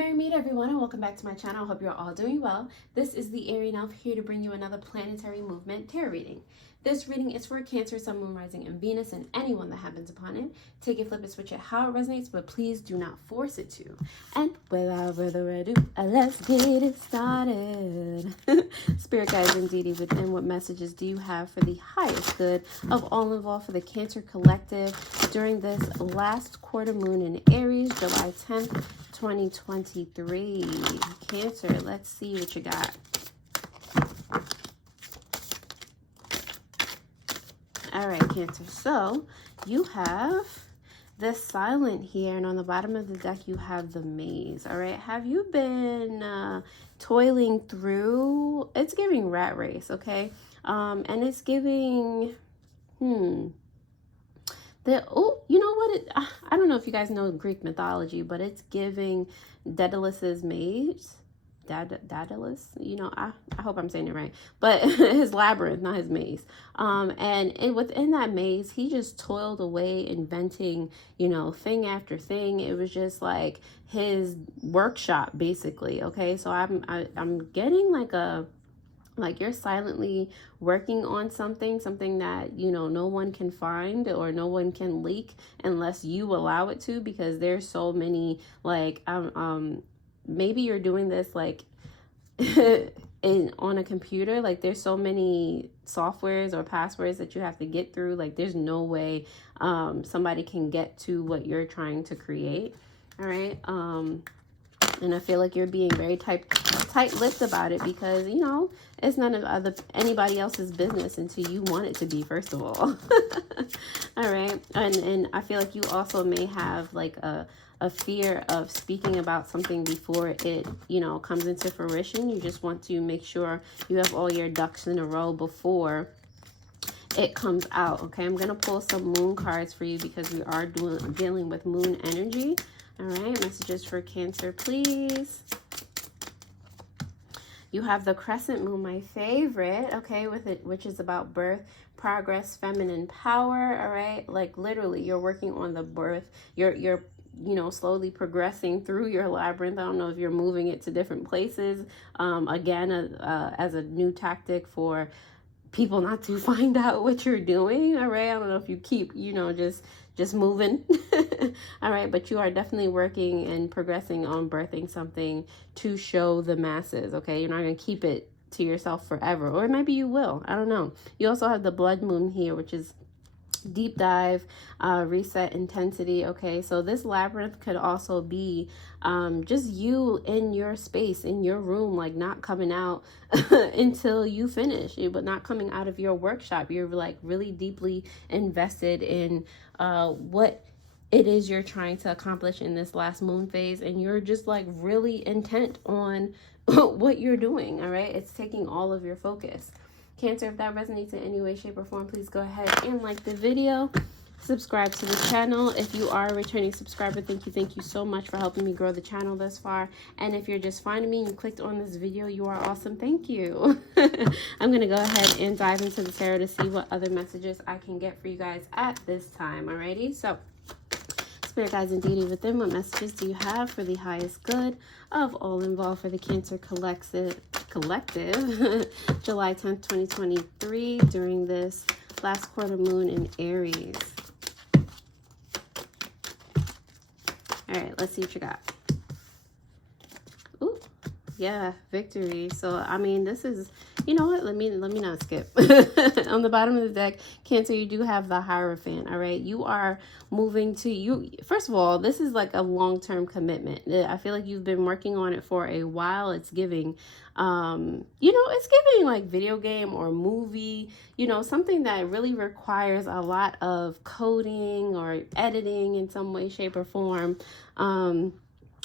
Merry meet everyone, and welcome back to my channel. I hope you're all doing well. This is the Arian elf here to bring you another planetary movement tarot reading. This reading is for Cancer, Sun, Moon, Rising, and Venus, and anyone that happens upon it. Take it, flip it, switch it, how it resonates, but please do not force it to. And without further ado, let's get it started. Spirit guides and deity within, what messages do you have for the highest good of all involved for the Cancer collective during this last quarter moon in Aries, July 10th, 2023. Cancer, let's see what you got. All right, Cancer. So you have the Silent here, and on the bottom of the deck you have the Maze. All right, have you been toiling through? It's giving rat race, okay? And it's giving you know what, I don't know if you guys know Greek mythology, but it's giving Daedalus's maze. Daedalus, you know, I hope I'm saying it right, but his labyrinth, not his maze. And within that maze, he just toiled away inventing, you know, thing after thing. It was just like his workshop, basically. Okay, so I'm getting like you're silently working on something that, you know, no one can find or no one can leak unless you allow it to, because there's so many, like, maybe you're doing this like on a computer, like there's so many softwares or passwords that you have to get through. Like there's no way somebody can get to what you're trying to create. All right. And I feel like you're being very tight-lipped about it, because, you know, it's none of anybody else's business until you want it to be, first of all. All right. And I feel like you also may have like a fear of speaking about something before it, you know, comes into fruition. You just want to make sure you have all your ducks in a row before it comes out. Okay, I'm gonna pull some moon cards for you because we are dealing with moon energy. All right, messages for Cancer, please. You have the crescent moon, my favorite, okay, with it, which is about birth, progress, feminine power. All right, like literally you're working on the birth, you're you know, slowly progressing through your labyrinth. I don't know if you're moving it to different places, again, as a new tactic for people not to find out what you're doing. All right, I don't know if you keep, you know, just moving. All right, but you are definitely working and progressing on birthing something to show the masses. Okay, you're not going to keep it to yourself forever, or maybe you will, I don't know. You also have the blood moon here, which is deep dive, reset, intensity. Okay, so this labyrinth could also be just you in your space, in your room, like not coming out until you finish it, but not coming out of your workshop. You're like really deeply invested in what it is you're trying to accomplish in this last moon phase, and you're just like really intent on what you're doing. All right, it's taking all of your focus. Cancer, if that resonates in any way, shape, or form, please go ahead and like the video. Subscribe to the channel. If you are a returning subscriber, thank you so much for helping me grow the channel thus far. And if you're just finding me and you clicked on this video, you are awesome. Thank you. I'm going to go ahead and dive into the tarot to see what other messages I can get for you guys at this time. Alrighty, so Spirit guides and deity within, what messages do you have for the highest good of all involved for the Cancer collective July 10th, 2023, during this last quarter moon in Aries? All right, let's see what you got. Ooh, yeah, victory. So I mean, this is, you know what, let me not skip. On the bottom of the deck, Cancer, you do have the Hierophant. All right, you are moving to, you first of all, this is like a long-term commitment. I feel like you've been working on it for a while. It's giving you know, it's giving like video game or movie, you know, something that really requires a lot of coding or editing in some way, shape, or form.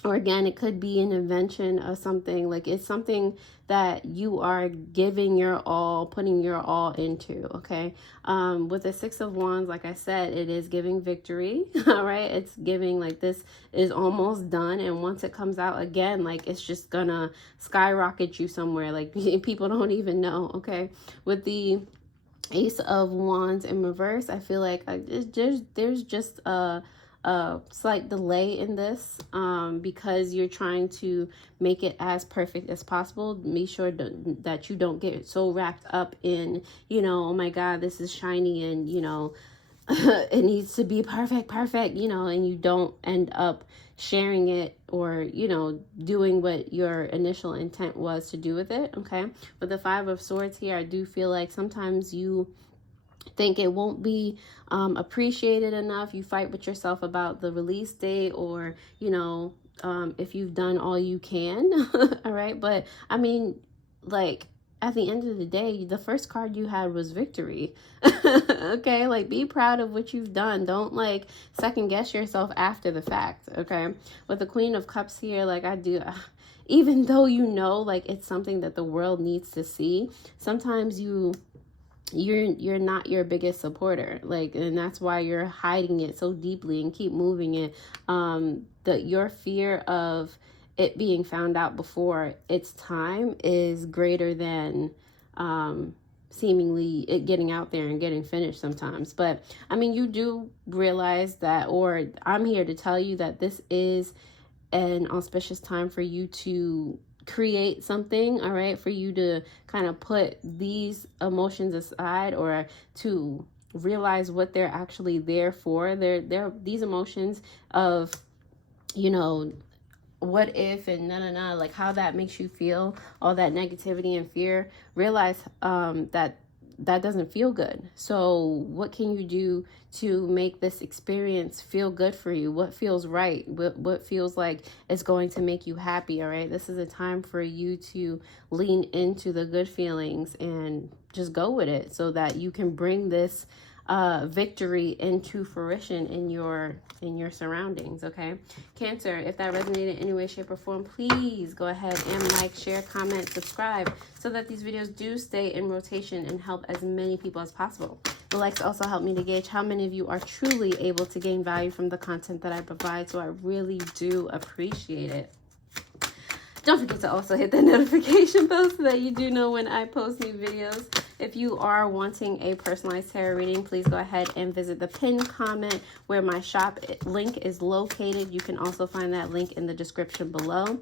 Or again, it could be an invention of something. Like it's something that you are giving your all, putting your all into. Okay. With the Six of Wands, like I said, it is giving victory. All right. It's giving like this is almost done. And once it comes out again, like it's just gonna skyrocket you somewhere. Like people don't even know. Okay. With the Ace of Wands in reverse, I feel like there's just a a slight delay in this because you're trying to make it as perfect as possible. Make sure that you don't get so wrapped up in, you know, oh my God, this is shiny and, you know, it needs to be perfect, you know, and you don't end up sharing it or, you know, doing what your initial intent was to do with it. Okay. With the Five of Swords here, I do feel like sometimes you think it won't be appreciated enough. You fight with yourself about the release date, or, you know, if you've done all you can. All right. But I mean, like, at the end of the day, the first card you had was victory. Okay, like, be proud of what you've done. Don't, like, second guess yourself after the fact. Okay, with the Queen of Cups here, like, I do, even though you know, like, it's something that the world needs to see, sometimes you're not your biggest supporter, like, and that's why you're hiding it so deeply and keep moving it. Your fear of it being found out before its time is greater than seemingly it getting out there and getting finished sometimes. But I mean, you do realize that, or I'm here to tell you that this is an auspicious time for you to create something, all right, for you to kind of put these emotions aside, or to realize what they're actually there for. They're these emotions of, you know, what if and like how that makes you feel, all that negativity and fear. Realize that doesn't feel good. So what can you do to make this experience feel good for you? What feels right? What feels like it's going to make you happy? All right, this is a time for you to lean into the good feelings and just go with it, so that you can bring this victory into fruition in your surroundings. Okay, Cancer, if that resonated in any way, shape, or form, please go ahead and like, share, comment, subscribe, so that these videos do stay in rotation and help as many people as possible. The likes also help me to gauge how many of you are truly able to gain value from the content that I provide, so I really do appreciate it. Don't forget to also hit the notification bell so that you do know when I post new videos. If you are wanting a personalized tarot reading, please go ahead and visit the pinned comment where my shop link is located. You can also find that link in the description below.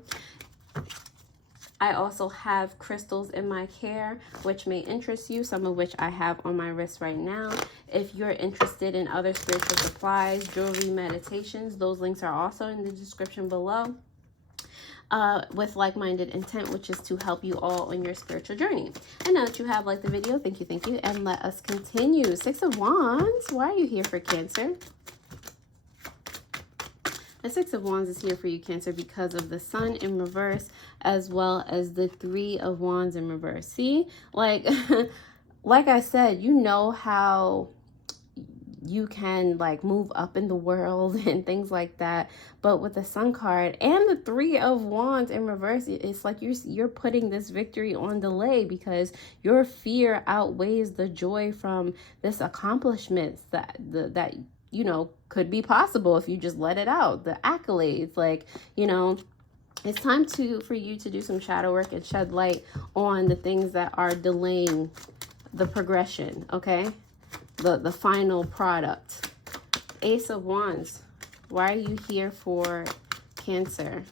I also have crystals in my care, which may interest you, some of which I have on my wrist right now. If you're interested in other spiritual supplies, jewelry, meditations, those links are also in the description below. With like-minded intent, which is to help you all on your spiritual journey. And now that you have liked the video, thank you, and let us continue. Six of Wands, why are you here for Cancer? The Six of Wands is here for you, Cancer, because of the Sun in reverse, as well as the Three of Wands in reverse. See, like, like I said, you know how you can, like, move up in the world and things like that, but with the Sun card and the Three of Wands in reverse, it's like you're putting this victory on delay because your fear outweighs the joy from this accomplishment that you know could be possible if you just let it out. The accolades, like, you know, it's time for you to do some shadow work and shed light on the things that are delaying the progression. Okay, the final product. Ace of Wands, why are you here for Cancer?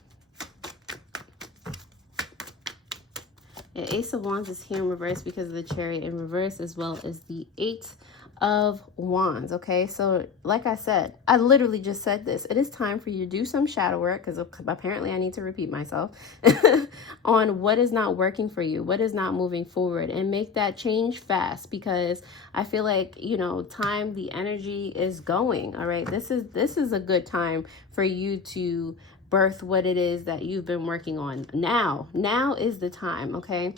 Yeah, Ace of Wands is here in reverse because of the Chariot in reverse, as well as the Eight of Wands. Okay, so like I said, I literally just said this. It is time for you to do some shadow work, because apparently I need to repeat myself, on what is not working for you, what is not moving forward, and make that change fast, because I feel like, you know, the energy is going. All right, this is a good time for you to birth what it is that you've been working on. Now is the time. Okay,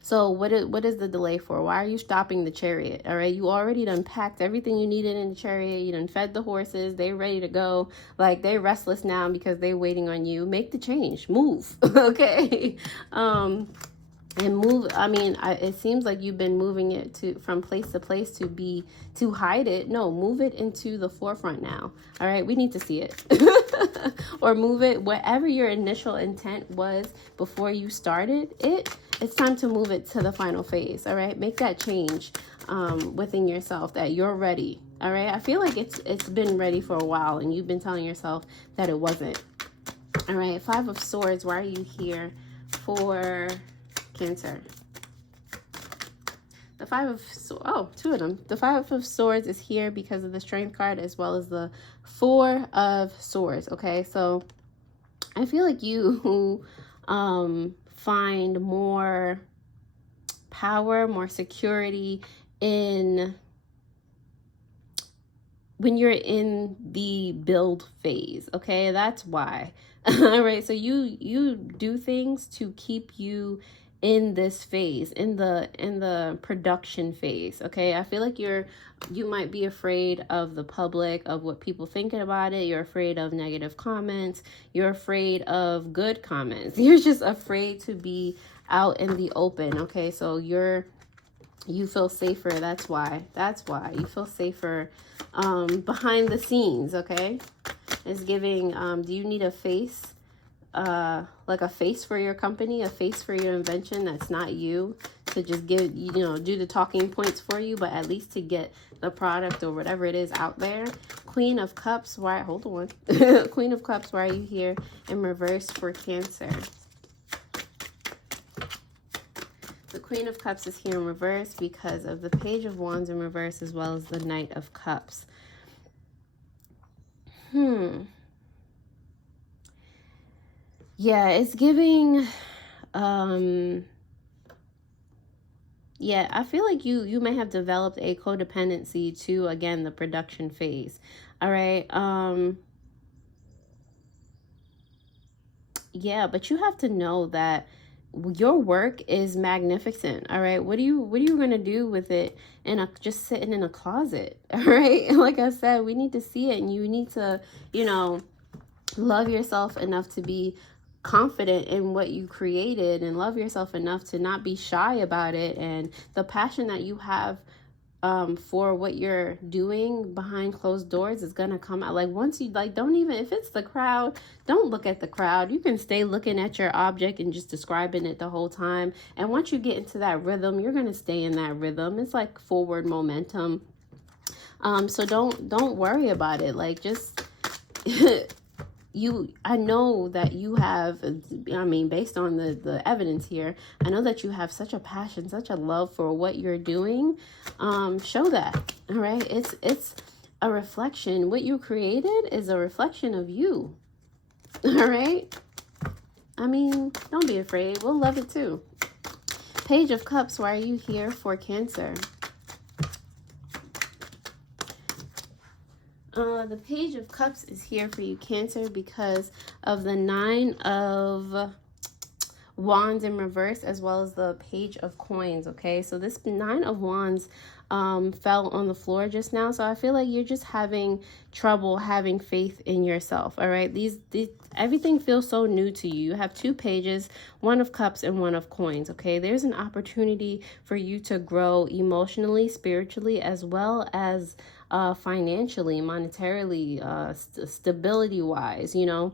so what is the delay for? Why are you stopping the Chariot? All right, you already done packed everything you needed in the Chariot. You done fed the horses. They ready to go. Like, they restless now because they waiting on you. Make the change. Move. Okay. And move. I mean, it seems like you've been moving it from place to place to hide it. No, move it into the forefront now. All right, we need to see it. Or move it, whatever your initial intent was before you started it, it's time to move it to the final phase. All right, make that change within yourself that you're ready. All right, I feel like it's been ready for a while and you've been telling yourself that it wasn't. All right, Five of Swords, why are you here for Cancer? The Five of two of them. The Five of Swords is here because of the Strength card, as well as the Four of Swords. Okay, so I feel like you find more power, more security in when you're in the build phase. Okay, that's why. All right, so you do things to keep you in this phase, in the production phase. Okay, I feel like you might be afraid of the public, of what people thinking about it. You're afraid of negative comments. You're afraid of good comments. You're just afraid to be out in the open. Okay, so you feel safer. That's why you feel safer behind the scenes. Okay, it's giving do you need a face, like a face for your company, a face for your invention that's not you, to just give, you know, do the talking points for you, but at least to get the product or whatever it is out there. Queen of Cups, why, hold on. Queen of Cups, why are you here in reverse for Cancer? The Queen of Cups is here in reverse because of the Page of Wands in reverse, as well as the Knight of Cups. Yeah, it's giving, yeah, I feel like you may have developed a codependency to, again, the production phase. All right. Yeah, but you have to know that your work is magnificent. All right, what are you gonna do with it just sitting in a closet? All right, like I said, we need to see it, and you need to, you know, love yourself enough to be confident in what you created, and love yourself enough to not be shy about it. And the passion that you have for what you're doing behind closed doors is gonna come out. Like, once you, like, don't even, if it's the crowd, don't look at the crowd. You can stay looking at your object and just describing it the whole time. And once you get into that rhythm, you're gonna stay in that rhythm. It's like forward momentum. So don't worry about it. Like, just I know that you have, I mean, based on the evidence here, I know that you have such a passion, such a love for what you're doing. Show that. All right, it's a reflection. What you created is a reflection of you. All right, I mean, don't be afraid. We'll love it too. Page of Cups, why are you here for Cancer? The Page of Cups is here for you, Cancer, because of the Nine of Wands in reverse, as well as the Page of Coins. Okay, so this Nine of Wands fell on the floor just now, so I feel like you're just having trouble having faith in yourself. All right, these everything feels so new to you. You have two pages, One of Cups and One of Coins. Okay, there's an opportunity for you to grow emotionally, spiritually, as well as financially, monetarily, stability wise. You know,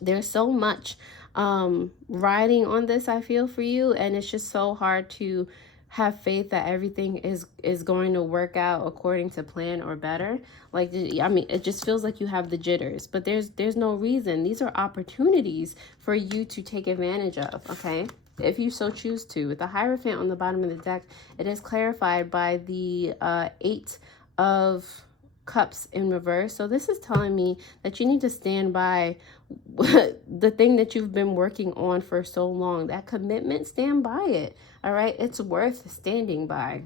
there's so much riding on this, I feel, for you, and it's just so hard to have faith that everything is going to work out according to plan or better. Like, I mean, it just feels like you have the jitters, but there's no reason. These are opportunities for you to take advantage of, okay, if you so choose to. With the Hierophant on the bottom of the deck, it is clarified by the Eight of Cups in reverse. So this is telling me that you need to stand by the thing that you've been working on for so long. That commitment, stand by it. All right, it's worth standing by.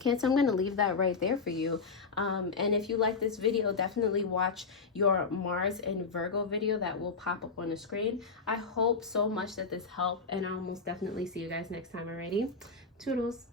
Cancer, I'm going to leave that right there for you. And if you like this video, definitely watch your Mars and Virgo video that will pop up on the screen. I hope so much that this helped, and I'll most definitely see you guys next time. Alrighty, toodles.